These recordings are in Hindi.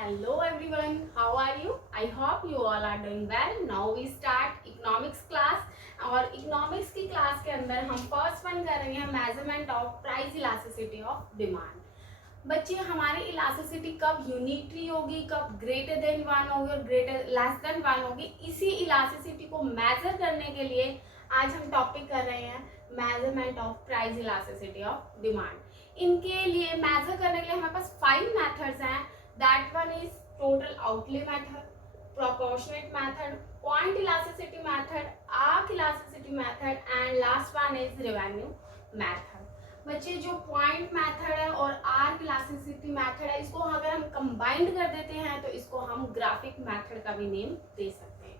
Hello everyone, how are you? I hope you all are doing well. Now we start economics class और इकोनॉमिक्स की क्लास के अंदर हम फर्स्ट वन करेंगे measurement of price elasticity of demand. बच्चे हमारी इलास्टिसिटी कब यूनिटरी होगी, कब ग्रेटर देन वन होगी और ग्रेटर लेस देन वन होगी, इसी इलास्टिसिटी को मेजर करने के लिए आज हम टॉपिक कर रहे हैं measurement of price elasticity of demand. इनके लिए मेजर करने के लिए हमारे पास 5 मेथड्स हैं। That one is total outlay method, proportionate method, point elasticity method, arc elasticity method and last one is revenue method। बच्चे जो point method है और arc elasticity method है, इसको अगर हम combined कर देते हैं तो इसको हम graphic method का भी नेम दे सकते हैं।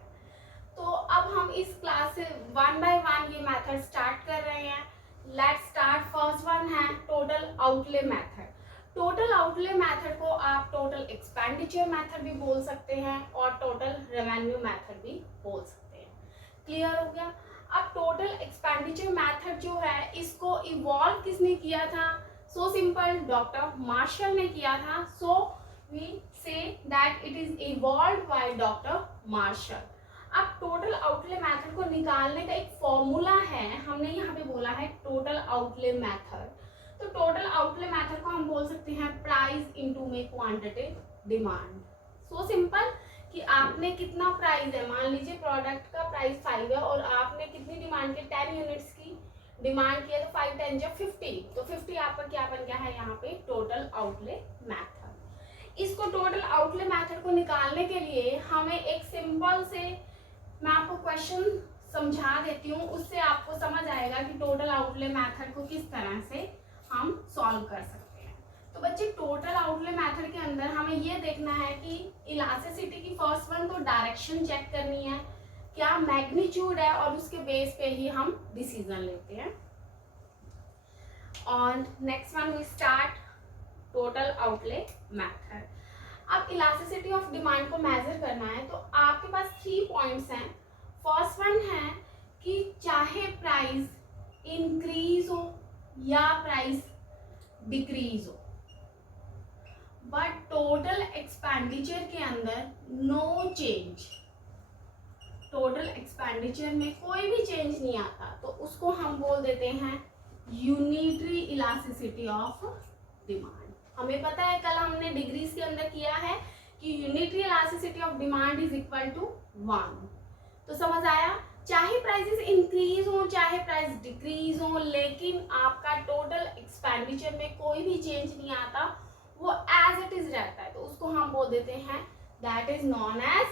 तो अब हम इस क्लास से वन बाय वन ये मेथड स्टार्ट कर रहे हैं। Let's start. फर्स्ट वन है total outlay method. Total outlay method को आप टोटल एक्सपेंडिचर मेथड भी बोल सकते हैं और टोटल रेवेन्यू मेथड भी बोल सकते हैं। क्लियर हो गया? अब टोटल एक्सपेंडिचर मेथड जो है इसको इवॉल्व किसने किया था? सो सिंपल, डॉक्टर मार्शल ने किया था। So we say that it is evolve by doctor Marshall. अब टोटल आउटले मेथड को निकालने का एक फॉर्मूला है, हमने यहाँ पे बोला है टोटल आउटले मेथड। तो टोटल आउटले मेथड को हम बोल सकते हैं प्राइस इनटू में क्वांटिटी डिमांड। सो सिंपल कि आपने कितना प्राइस है, मान लीजिए प्रोडक्ट का प्राइस 5 है और आपने कितनी डिमांड की, 10 यूनिट्स की डिमांड की है, तो 5 10 जब 50, तो 50 आपका क्या बन गया है यहाँ पे टोटल आउटले मेथड। इसको टोटल आउटले मेथड को निकालने के लिए हमें एक सिंपल से, मैं आपको क्वेश्चन समझा देती हूँ, उससे आपको समझ आएगा कि टोटल आउटले मेथड को किस तरह से हम सॉल्व कर सकते हैं। तो बच्चे टोटल आउटले मेथड के अंदर हमें ये देखना है कि इलास्टिसिटी की फर्स्ट वन तो डायरेक्शन चेक करनी है, क्या मैग्नीट्यूड है, और उसके बेस पे ही हम डिसीजन लेते हैं। और next one we start total outlay method. अब इलास्टिसिटी ऑफ डिमांड को मेजर करना है तो आपके पास 3 पॉइंट्स हैं। फर्स्ट वन है कि चाहे प्राइस इंक्रीज हो या प्राइस डिक्रीज हो, बट टोटल एक्सपेंडिचर के अंदर नो चेंज, टोटल एक्सपेंडिचर में कोई भी चेंज नहीं आता, तो उसको हम बोल देते हैं यूनिटरी इलास्टिसिटी ऑफ डिमांड। हमें पता है कल हमने डिग्रीज के अंदर किया है कि unitary elasticity of demand is equal to 1। तो समझ आया? चाहे प्राइसेस इंक्रीज हो चाहे प्राइस डिक्रीज हो, लेकिन आपका टोटल एक्सपेंडिचर में कोई भी चेंज नहीं आता, वो एज इट इज रहता है, तो उसको हम बोल देते हैं that is known as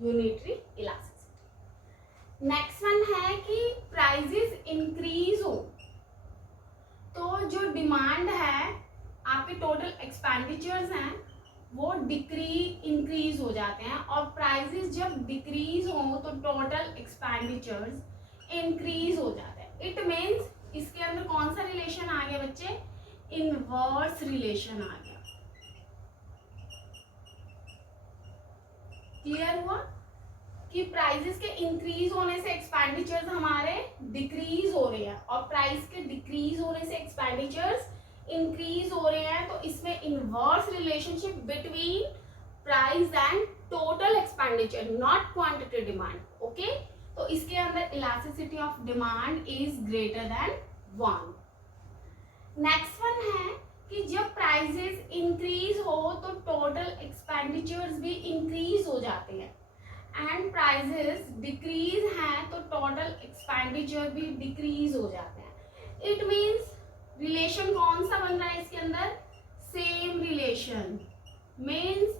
unitary elasticity. Next one है कि प्राइसेस इंक्रीज हो तो जो डिमांड है, आपके टोटल एक्सपेंडिचर्स हैं वो इंक्रीज हो जाते हैं, और प्राइसेस जब डिक्रीज हो तो टोटल एक्सपेंडिचर्स इंक्रीज हो जाते हैं। इट मीन्स इसके अंदर कौन सा रिलेशन आ गया बच्चे? इनवर्स रिलेशन आ गया। क्लियर हुआ कि प्राइसेस के इंक्रीज होने से एक्सपेंडिचर्स हमारे डिक्रीज हो रहे हैं और प्राइस के डिक्रीज होने से एक्सपेंडिचर्स इंक्रीज हो रहे हैं, तो इसमें inverse relationship between price and total expenditure, not quantity demand. Okay, तो इसके अंदर elasticity of demand is greater than 1। Next one है कि जब प्राइसेस इंक्रीज हो तो टोटल एक्सपेंडिचर्स भी इंक्रीज हो जाते हैं, एंड प्राइसेस डिक्रीज हैं तो टोटल एक्सपेंडिचर भी डिक्रीज हो जाते हैं। इट मीन्स रिलेशन कौन सा बन रहा है इसके अंदर? Same relation. मीन्स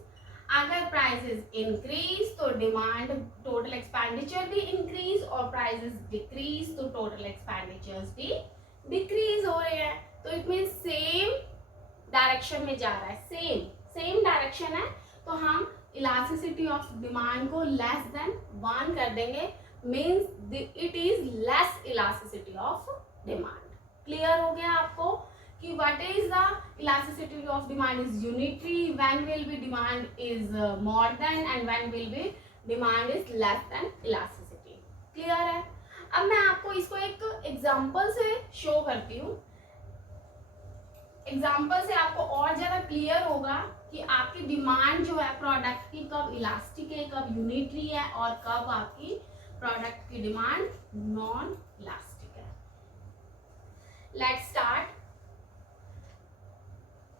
अगर प्राइसेस इंक्रीज तो डिमांड, टोटल एक्सपेंडिचर भी इंक्रीज, और प्राइसेस डिक्रीज तो टोटल एक्सपेंडिचर्स भी डिक्रीज हो रहे हैं। तो इट मीन्स सेम डायरेक्शन में जा रहा है, सेम डायरेक्शन है, तो हम इलास्टिसिटी ऑफ डिमांड को लेस देन 1 कर देंगे। Means it is less elasticity of demand. Clear हो गया आपको कि what is the elasticity of demand is unitary, when will be demand is more than, and when will be demand is less than elasticity. Clear है? अब मैं आपको इसको एक एग्जांपल से शो करती हूँ। एग्जांपल से आपको और ज्यादा क्लियर होगा कि आपकी डिमांड जो है प्रोडक्ट की कब इलास्टिक है, कब यूनिटरी है, और कब आपकी प्रोडक्ट की डिमांड नॉन इलास्टिक है। Let's start.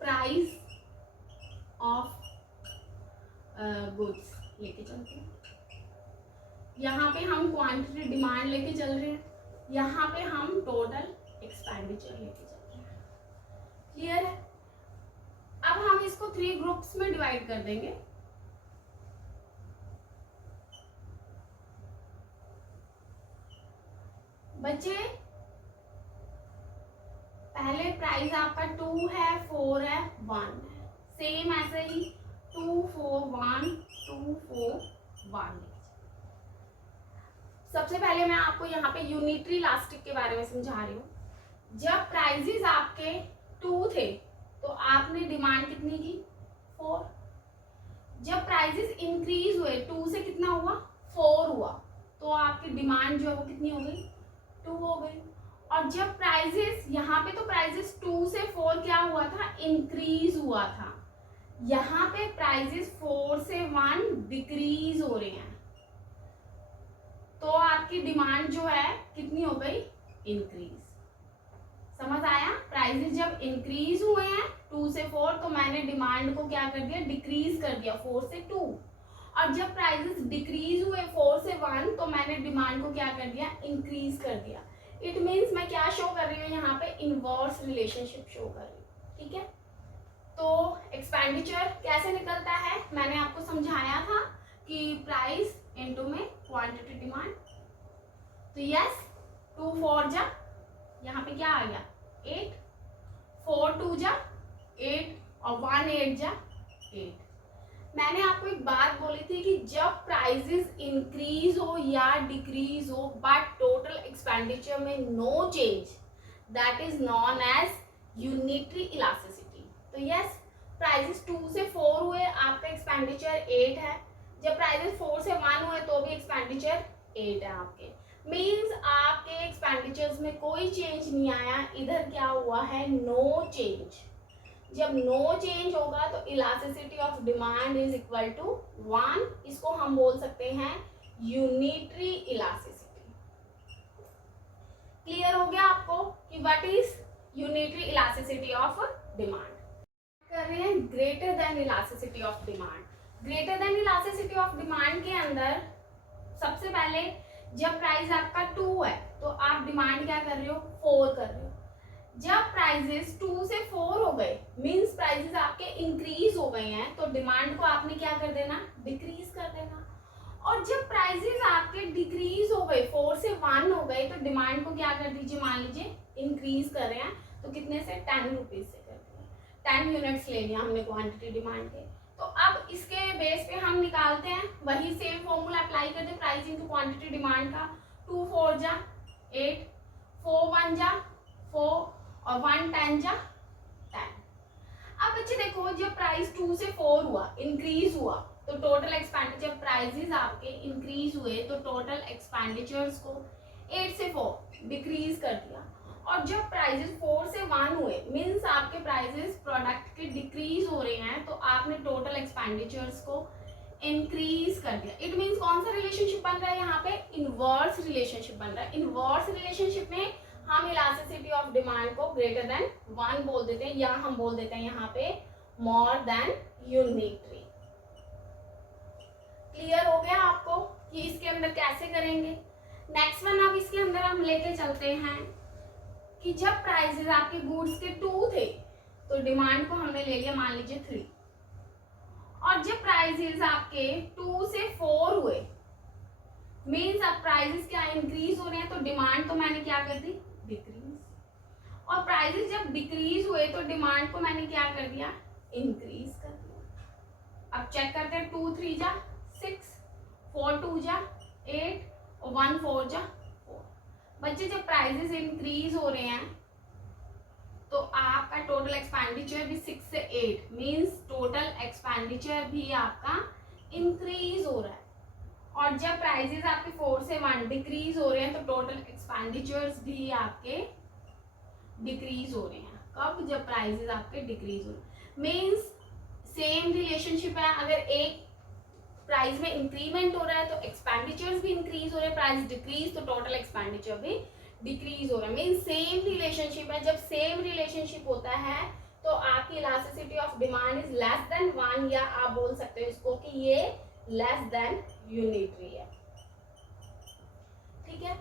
Price of goods लेके चलते हैं। यहाँ पे हम क्वांटिटी डिमांड लेके चल रहे हैं, यहाँ पे हम टोटल एक्सपेंडिचर लेके चल रहे हैं। क्लियर है? अब हम इसको 3 ग्रुप्स में डिवाइड कर देंगे। बच्चे पहले प्राइस आपका 2 है, 4 है, 1 है, सेम ऐसे ही 2 4 1 2 4 1। सबसे पहले मैं आपको यहाँ पे यूनिटरी इलास्टिक के बारे में समझा रही हूँ। जब प्राइजेस आपके 2 थे तो आपने डिमांड कितनी की? 4। जब प्राइजेस इंक्रीज हुए 2 से कितना हुआ? 4 हुआ, तो आपकी डिमांड जो है वो कितनी हो गई? 2 हो गई। और जब प्राइजेस यहाँ पे तो प्राइजेस 2 से 4 क्या हुआ था? इंक्रीज हुआ था। यहाँ पे प्राइजेस 4 से 1 डिक्रीज हो रहे हैं, तो आपकी डिमांड जो है कितनी हो गई? इंक्रीज। समझ आया? प्राइजेस जब इंक्रीज हुए हैं 2 से 4 तो मैंने डिमांड को क्या कर दिया? डिक्रीज कर दिया 4 से 2। और जब प्राइजेस डिक्रीज हुए 4 से 1 तो मैंने डिमांड को क्या कर दिया? इंक्रीज कर दिया। इट मीन्स मैं क्या शो कर रही हूँ यहाँ पे? इनवर्स रिलेशनशिप शो कर रही हूँ। ठीक है, तो एक्सपेंडिचर कैसे निकलता है मैंने आपको समझाया था कि प्राइस इनटू में क्वांटिटी डिमांड। तो यस, 2 4 जा, यहाँ पे क्या आ गया? 8, 4 2 जा 8, और 1 8 जा 8। मैंने आपको एक बात बोली थी कि जब प्राइजेस इंक्रीज हो या डिक्रीज हो बट टोटल एक्सपेंडिचर में no change, that is known as unitary elasticity. तो यस, प्राइजेस 2 से 4 हुए, आपका एक्सपेंडिचर 8 है। जब प्राइजेस 4 से 1 हुए तो भी एक्सपेंडिचर 8 है आपके। मीन्स आपके एक्सपेंडिचर्स में कोई चेंज नहीं आया, इधर क्या हुआ है? No change. जब नो चेंज होगा तो elasticity of demand is equal to 1। इसको हम बोल सकते हैं यूनिटरी इलास्टिसिटी। क्लियर हो गया आपको कि what is unitary elasticity of demand? कर रहे हैं greater than elasticity of demand. Greater than elasticity of demand के अंदर सबसे पहले जब प्राइस आपका 2 है तो आप डिमांड क्या कर रहे हो? 4 कर रहे हो। जब प्राइजेस 2 से 4 हो गए मींस प्राइजेस आपके इंक्रीज हो गए हैं, तो डिमांड को आपने क्या कर देना? डिक्रीज कर देना। और जब प्राइजेस आपके डिक्रीज हो गए 4 से 1 हो गए तो डिमांड को क्या कर दीजिए? मान लीजिए इंक्रीज कर रहे हैं तो कितने से? 10 रुपीज से कर दिया, 10 यूनिट्स ले लिया हमने क्वांटिटी डिमांड के। तो अब इसके बेस पे हम निकालते हैं वही सेम फॉर्मूला अप्लाई करते हैं प्राइस इनटू क्वांटिटी डिमांड का। 2 4 जा 8, 4 1 जा 4, और 1 10 जा 10। अब बच्चे देखो, जब प्राइस 2 से 4 हुआ, इंक्रीज हुआ, तो टोटल एक्सपेंडिचर प्राइजेस आपके इंक्रीज हुए तो टोटल एक्सपेंडिचर्स को 8 से 4 डिक्रीज कर दिया। और जब प्राइजेस 4 से 1 हुए मींस आपके प्राइजेस प्रोडक्ट के डिक्रीज हो रहे हैं, तो आपने टोटल एक्सपेंडिचर्स को इंक्रीज कर दिया। इट मींस कौन सा रिलेशनशिप बन रहा है यहाँ पे? इनवर्स रिलेशनशिप बन रहा है। इनवर्स रिलेशनशिप में हम इलास्टिसिटी ऑफ डिमांड को ग्रेटर देन 1 बोल देते हैं, या हम बोल देते हैं यहाँ पे मोर देन यूनिटरी। क्लियर हो गया आपको कि इसके अंदर कैसे करेंगे? नेक्स्ट वन, अब इसके अंदर हम लेके चलते हैं कि जब प्राइसेस आपके गुड्स के 2 थे तो डिमांड को हमने ले लिया मान लीजिए 3, और जब प्राइसेस आपके 2 से 4 हुए मीन्स अब प्राइसेस क्या इंक्रीज हो रहे हैं, तो डिमांड तो मैंने क्या कर दी? डिक्रीज। और प्राइसेस जब डिक्रीज हुए तो डिमांड को मैंने क्या कर दिया? इंक्रीज कर दिया। अब चेक करते हैं 2 3 जा 6, 4 2 जा 8, और 1 4 जा 4। बच्चे जब प्राइसेस इंक्रीज हो रहे हैं तो आपका टोटल एक्सपेंडिचर भी 6 से 8 मीन्स टोटल एक्सपेंडिचर भी आपका इंक्रीज हो रहा है। और जब प्राइसेस आपके 4 से 1 डिक्रीज हो रहे हैं तो टोटल एक्सपेंडिचर्स भी आपके डिक्रीज हो रहे हैं। कब? जब प्राइसेस आपके डिक्रीज हो रहे हैं। मीन्स सेम रिलेशनशिप है, अगर एक प्राइस में इंक्रीमेंट हो रहा है तो एक्सपेंडिचर्स भी इंक्रीज हो रहे हैं, प्राइस डिक्रीज तो टोटल एक्सपेंडिचर भी डिक्रीज हो रहा है। मीन सेम रिलेशनशिप है। जब सेम रिलेशनशिप होता है तो आपकी elasticity of demand is less than 1, या आप बोल सकते हो इसको कि ये लेस देन यूनिटरी है। ठीक है,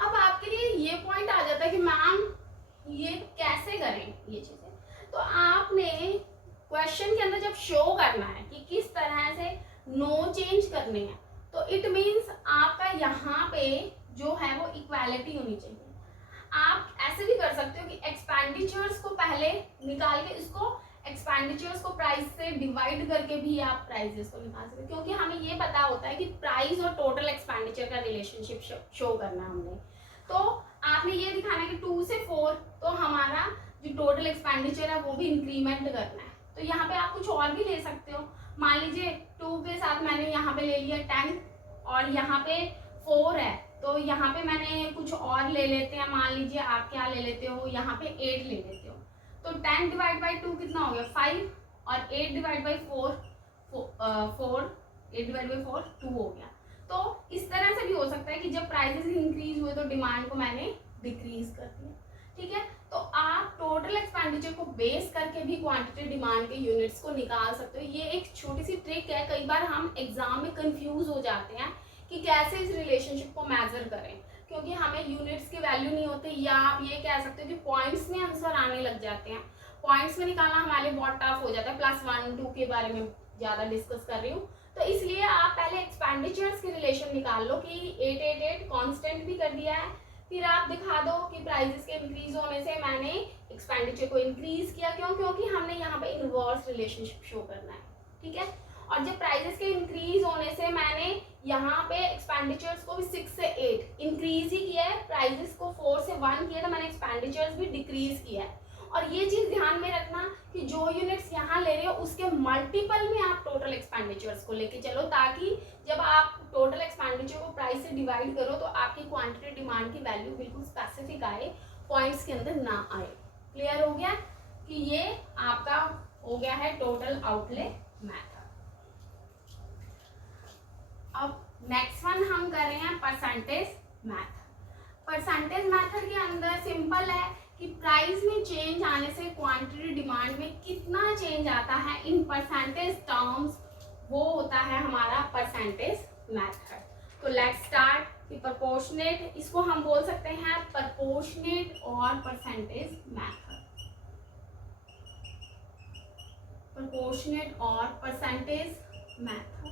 अब आपके लिए ये पॉइंट आ जाता है कि मैम ये कैसे करें ये चीजें। तो आपने क्वेश्चन के अंदर जब शो करना है कि किस तरह से नो चेंज करने हैं, तो इट मीन्स आपका यहाँ पे जो है वो इक्वालिटी होनी चाहिए। आप ऐसे भी कर सकते हो कि एक्सपेंडिचर्स को पहले निकाल के इसको एक्सपेंडिचर्स को प्राइस से डिवाइड करके भी आप प्राइसेस को निकाल सकते हो, क्योंकि हमें ये पता होता है कि प्राइस और टोटल एक्सपेंडिचर का रिलेशनशिप शो करना है हमने। तो आपने ये दिखाना है कि 2 से 4 तो हमारा जो टोटल एक्सपेंडिचर है वो भी इंक्रीमेंट करना है। तो यहाँ पे आप कुछ और भी ले सकते हो। मान लीजिए 2 के साथ मैंने यहाँ पे ले लिया 10 और यहाँ पे 4 है, तो यहाँ पे मैंने कुछ और ले लेते हैं। मान लीजिए आप क्या ले लेते हो, यहाँ पे 8 ले लेते हो। तो 10 डिवाइड बाई 2 कितना हो गया 5, और 8 डिवाइड बाई 4 8 डिवाइड बाई 4 2 हो गया। तो इस तरह से भी हो सकता है कि जब प्राइसेस इंक्रीज हुए तो डिमांड को मैंने डिक्रीज कर दिया। ठीक है, तो आप टोटल एक्सपेंडिचर को बेस करके भी क्वांटिटी डिमांड के यूनिट्स को निकाल सकते हो। ये एक छोटी सी ट्रिक है। कई बार हम एग्जाम में कंफ्यूज हो जाते हैं कि कैसे इस रिलेशनशिप को मेजर करें, क्योंकि हमें यूनिट्स की वैल्यू नहीं होती, या आप ये कह सकते हो कि पॉइंट्स में आंसर आने लग जाते हैं। पॉइंट्स में निकालना हमारे लिए बहुत टफ हो जाता है। +1 2 के बारे में ज़्यादा डिस्कस कर रही हूँ, तो इसलिए आप पहले एक्सपेंडिचर्स के रिलेशन निकाल लो कि 888 कांस्टेंट भी कर दिया है, फिर आप दिखा दो कि प्राइसेस के इंक्रीज होने से मैंने एक्सपेंडिचर को इंक्रीज किया। क्यों? क्योंकि हमने यहाँ पे इनवर्स रिलेशनशिप शो करना है। ठीक है, और जब प्राइसेस के इंक्रीज होने से मैंने यहाँ पे एक्सपेंडिचर्स को भी 6 से 8 इंक्रीज ही किया है, प्राइसेस को 4 से 1 किया, तो मैंने एक्सपेंडिचर्स भी डिक्रीज किया है। और ये चीज ध्यान में रखना कि जो यूनिट्स यहाँ ले रहे हो उसके मल्टीपल में आप टोटल एक्सपेंडिचर्स को लेके चलो, ताकि जब आप टोटल एक्सपेंडिचर को प्राइस से डिवाइड करो तो आपकी क्वांटिटी डिमांड की वैल्यू बिल्कुल स्पेसिफिक आए, पॉइंट्स के अंदर ना आए। क्लियर हो गया कि ये आपका हो गया है टोटल आउटले मेथड। अब नेक्स्ट वन हम कर रहे हैं परसेंटेज मेथड। परसेंटेज मेथड के अंदर सिंपल है कि प्राइस में चेंज आने से क्वांटिटी डिमांड में कितना चेंज आता है इन परसेंटेज टर्म्स, वो होता है हमारा परसेंटेज मेथड। तो लेट्स स्टार्ट कि प्रोपोर्शनेट, इसको हम बोल सकते हैं प्रोपोर्शनेट और परसेंटेज मेथड। प्रोपोर्शनेट और परसेंटेज मेथड,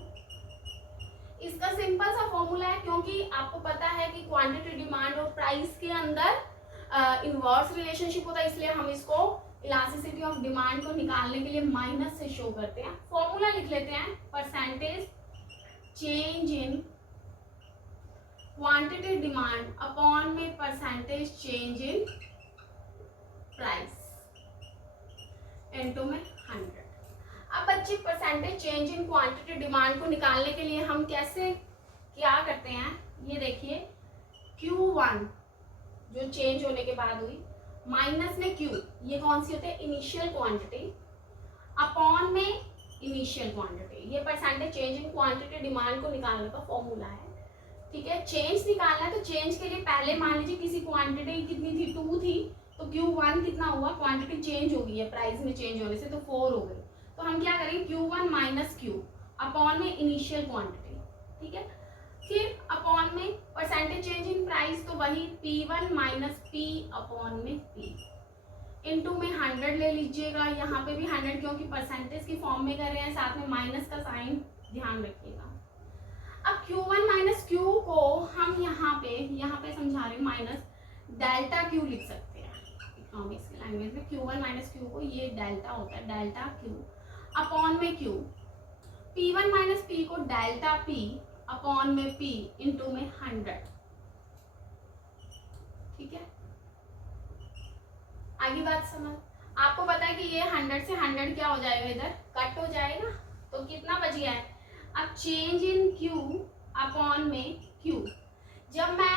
इसका सिंपल सा फॉर्मूला है, क्योंकि आपको पता है कि क्वांटिटी डिमांड और प्राइस के अंदर इनवर्स रिलेशनशिप होता है, इसलिए हम इसको इलास्टिसिटी ऑफ डिमांड को निकालने के लिए माइनस से शो करते हैं। फॉर्मूला लिख लेते हैं, percentage change in quantity demand upon में percentage change in price into में 100। अब बच्चे percentage change in quantity demand को निकालने के लिए हम कैसे क्या करते हैं, ये देखिए Q1 जो चेंज होने के बाद हुई माइनस में Q, ये कौन सी होती है इनिशियल क्वांटिटी, अपॉन में इनिशियल क्वांटिटी, ये percentage change in quantity demand को निकालने का फॉर्मूला है। ठीक है, चेंज निकालना है तो चेंज के लिए पहले मान लीजिए किसी क्वांटिटी कितनी थी 2 थी, तो Q1 कितना हुआ, क्वांटिटी चेंज हो गई है प्राइस में चेंज होने से, तो 4 हो गई। तो हम क्या करेंगे Q1 माइनस Q अपॉन में इनिशियल क्वांटिटी। ठीक है, फिर अपॉन में परसेंटेज चेंज इन प्राइस, तो वही P1 माइनस P अपॉन में P इनटू में 100 ले लीजिएगा। यहाँ पे भी 100 क्योंकि परसेंटेज की फॉर्म में कर रहे हैं, साथ में माइनस का साइन ध्यान रखिएगा। अब Q1 माइनस Q को हम यहाँ पे समझा रहे हैं माइनस डेल्टा Q लिख सकते हैं इकोनॉमिक्स की लैंग्वेज में। Q1 माइनस Q को ये डेल्टा होता है, डेल्टा Q अपॉन में Q, P1 माइनस P को डेल्टा P अपॉन में P इंटू में 100। ठीक है, आगे बात समझ। आपको पता है कि ये 100 से 100 क्या हो जाएगा, इधर कट हो जाएगा, तो कितना बच गया है। अब चेंज इन Q अपॉन में Q, जब मैं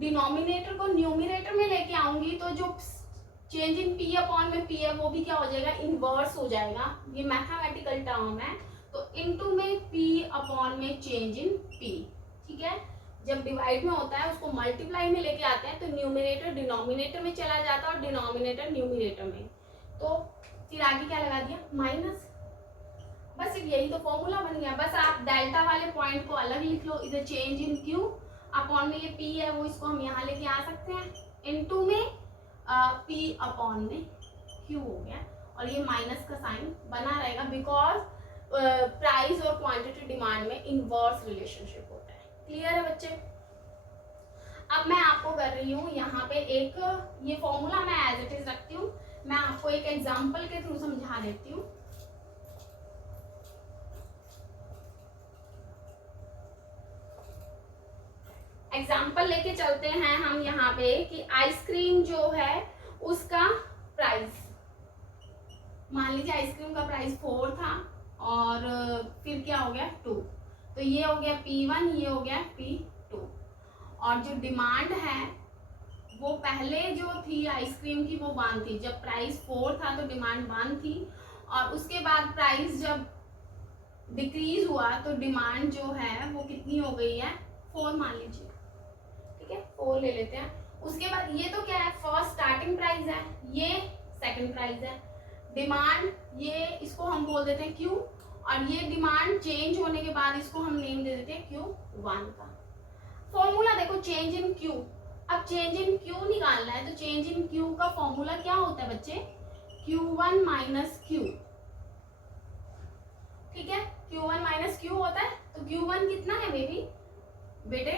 डिनोमिनेटर को न्यूमिनेटर में लेके आऊंगी तो जो चेंज इन पी अपॉन में पी है वो भी क्या हो जाएगा, इनवर्स हो जाएगा, ये मैथमेटिकल टर्म है। तो इनटू में पी अपॉन में चेंज इन पी, ठीक है। जब डिवाइड में होता है उसको मल्टीप्लाई में लेके आते हैं तो न्यूमिनेटर डिनोमिनेटर में चला जाता है और डिनोमिनेटर न्यूमिनेटर में, तो फिर आगे क्या लगा दिया, माइनस। बस यही तो फॉर्मूला बन गया। बस आप डेल्टा वाले पॉइंट को अलग लिख लो, इधर चेंज इन क्यू अपॉन में ये पी है वो इसको हम यहाँ लेके आ सकते हैं, इनटू में पी अपॉन में क्यू हो गया, और ये माइनस का साइन बना रहेगा बिकॉज प्राइस और क्वांटिटी डिमांड में इनवर्स रिलेशनशिप होता है। क्लियर है बच्चे? अब मैं आपको कर रही हूँ यहाँ पे एक, ये फॉर्मूला मैं एज इट इज रखती हूँ, मैं आपको एक एग्जांपल के थ्रू समझा देती हूँ। एग्जाम्पल लेके चलते हैं हम यहाँ पे कि आइसक्रीम जो है उसका प्राइस, मान लीजिए आइसक्रीम का प्राइस 4 था और फिर क्या हो गया 2, तो ये हो गया P1, ये हो गया P2, और जो डिमांड है वो पहले जो थी आइसक्रीम की वो 1 थी, जब प्राइस 4 था तो डिमांड 1 थी, और उसके बाद प्राइस जब डिक्रीज हुआ तो डिमांड जो है वो कितनी हो गई है, 4 मान लीजिए, ठीक है 4 ले लेते हैं। उसके बाद ये तो क्या है, फर्स्ट स्टार्टिंग प्राइस है, ये सेकंड प्राइस है, डिमांड ये इसको हम बोल देते हैं Q, और ये डिमांड चेंज होने के बाद इसको हम नेम दे देते हैं Q1 का। फॉर्मूला देखो चेंज इन Q, अब चेंज इन Q निकालना है तो चेंज इन Q का फॉर्मूला क्या होता है बच्चे, Q1 माइनस Q, ठीक है Q1 माइनस Q होता है। तो Q1 कितना है बेटे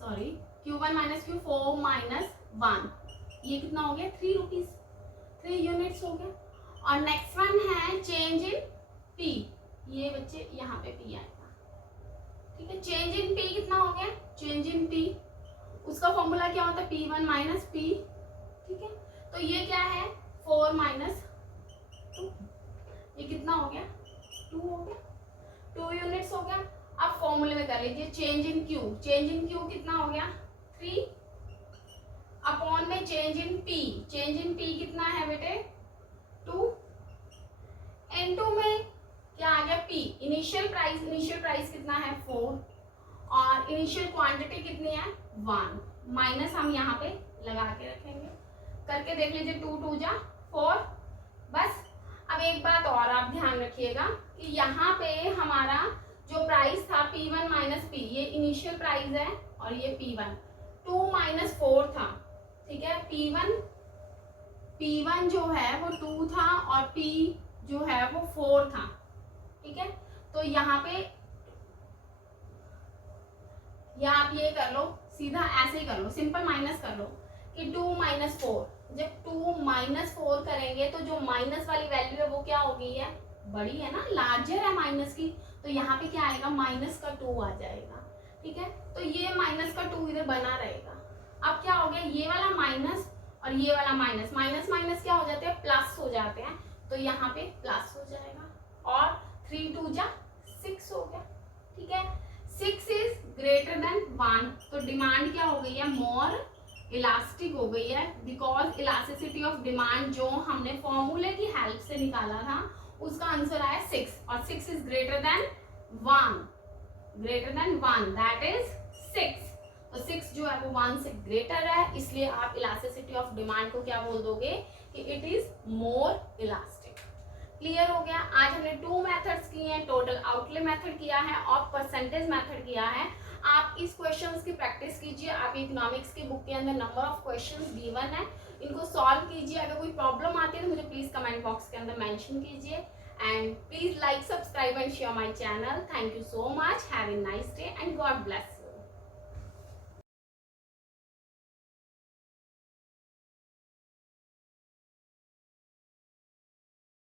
sorry, Q1 minus Q 4 minus 1, ये कितना हो गया 3 रुपीज, 3 यूनिट्स हो गया। और नेक्स्ट वन है चेंज इन P, ये बच्चे यहाँ पे P आएगा, ठीक है। चेंज इन P कितना हो गया, चेंज इन P उसका फॉर्मूला क्या होता है P1 माइनस P, ठीक है। तो ये क्या है 4 माइनस 2, ये कितना हो गया 2 हो गया, 2 यूनिट्स हो गया। अब फॉर्मूले में कर लीजिए change in Q, change in Q कितना हो गया 3 अपॉन में change in P, change in P कितना है बेटे 2, N2 में क्या आ गया P, इनिशियल प्राइस कितना है 4, और इनिशियल क्वांटिटी कितनी है 1, माइनस हम यहाँ पे लगा के रखेंगे, करके देख लीजिए 2 2 जा 4। बस अब एक बात और आप ध्यान रखिएगा कि यहाँ पे हमारा जो प्राइस था P1 माइनस P, ये इनिशियल प्राइस है और ये P1, 2 माइनस 4 था, ठीक है। P1 जो है वो 2 था और P जो है वो 4 था, ठीक है। तो यहाँ पे या आप ये कर लो, सीधा ऐसे ही कर लो, सिंपल माइनस कर लो कि 2 माइनस 4, जब 2 माइनस 4 करेंगे तो जो माइनस वाली वैल्यू है वो क्या हो गई है, बड़ी है ना, लार्जर है माइनस की, तो यहाँ पे क्या आएगा माइनस का 2 आ जाएगा, ठीक है। तो ये माइनस का 2 इधर बना रहेगा। अब क्या हो गया, ये वाला माइनस और ये वाला माइनस, माइनस माइनस क्या हो जाते हैं प्लस हो जाते हैं, तो यहाँ पे प्लस हो जाएगा, और 3 2 जा 6 हो गया, ठीक है। 6 इज ग्रेटर देन 1, तो डिमांड क्या हो गई है, मोर इलास्टिक हो गई है, बिकॉज इलास्टिसिटी ऑफ डिमांड जो हमने फॉर्मूले की हेल्प से निकाला था उसका आंसर आया 6, और 6 is greater than 1, that is 6। तो 6 जो है वो 1 से ग्रेटर है, इसलिए आप इलास्टिसिटी ऑफ डिमांड को क्या बोल दोगे कि it is more elastic. Clear हो गया? आज हमने 2 मेथड्स किए हैं, टोटल आउटले मेथड किया है और परसेंटेज मेथड किया है। आप इस क्वेश्चंस की प्रैक्टिस कीजिए, आप इकोनॉमिक्स की बुक के अंदर नंबर ऑफ क्वेश्चंस गिवन है, इनको सॉल्व कीजिए। अगर कोई प्रॉब्लम आती है तो मुझे प्लीज कमेंट बॉक्स के अंदर मेंशन कीजिए, and please like, subscribe and share my channel. Thank you so much, have a nice day and God bless.